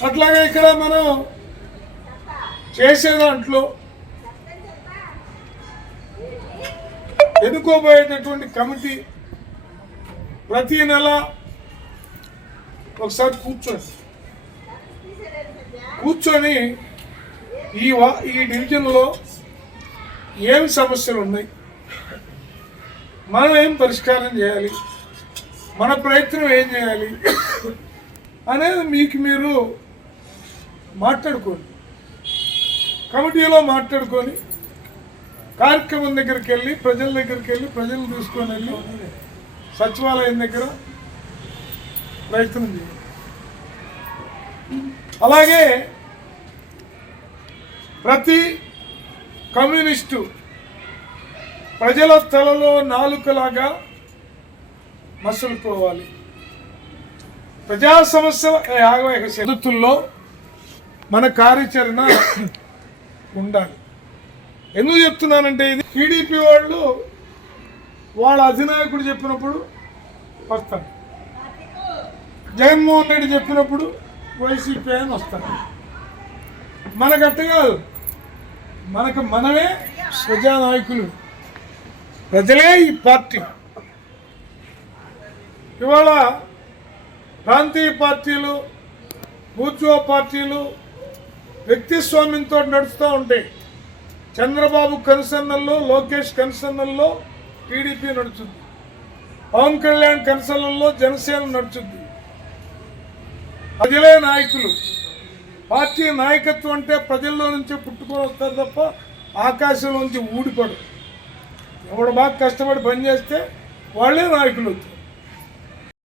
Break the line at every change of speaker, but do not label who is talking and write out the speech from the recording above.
అట్లాగే ఇక్కడ మనం చేసే దాంట్లో ఎన్నుకోబోయేటటువంటి కమిటీ ప్రతి నెల ఒకసారి కూర్చోండి కూర్చొని ఈ వా ఈ డివిజన్లో ఏమి సమస్యలు ఉన్నాయి మనం ఏం పరిష్కారం చేయాలి మన ప్రయత్నం ఏం చేయాలి అనేది మీకు మీరు మాట్లాడుకోండి. కమిటీలో మాట్లాడుకొని కార్యక్రమం దగ్గరికి వెళ్ళి ప్రజల దగ్గరికి వెళ్ళి ప్రజలు తీసుకొని వెళ్ళి సచివాలయం దగ్గర ప్రయత్నం చేయాలి అలాగే ప్రతి కమ్యూనిస్టు ప్రజల తలలో నాలుకలాగా మసులుకోవాలి. ప్రజా సమస్యల యాగవేగ పద్ధతుల్లో మన కార్యాచరణ ఉండాలి. ఎందుకు చెప్తున్నానంటే ఇది? టీడీపీ వాళ్ళు వాళ్ళ అధినాయకుడు చెప్పినప్పుడు వస్తారు. జగన్మోహన్ రెడ్డి చెప్పినప్పుడు వైసీపీ అని వస్తారు. మనకు అట్ట కాదు. మనకు మనమే ప్రజానాయకులు. ప్రజలే ఈ పార్టీ. ఇవాళ ప్రాంతీయ పార్టీలు బూర్జువా పార్టీలు వ్యక్తిస్వామ్యంతో నడుస్తూ ఉంటాయి చంద్రబాబు కన్సర్నల్లో లోకేష్ కన్సర్నల్లో టీడీపీ నడుచుద్ది. పవన్ కళ్యాణ్ కన్సర్నల్లో జనసేన నడుచుద్ది. ప్రజలే నాయకులు. పార్టీ నాయకత్వం అంటే ప్రజల్లో నుంచే పుట్టుకొని వస్తారు తప్ప ఆకాశం నుంచి ఊడిపడు ఎవడు బాగా కష్టపడి పనిచేస్తే వాళ్ళే నాయకులు అవుతారు.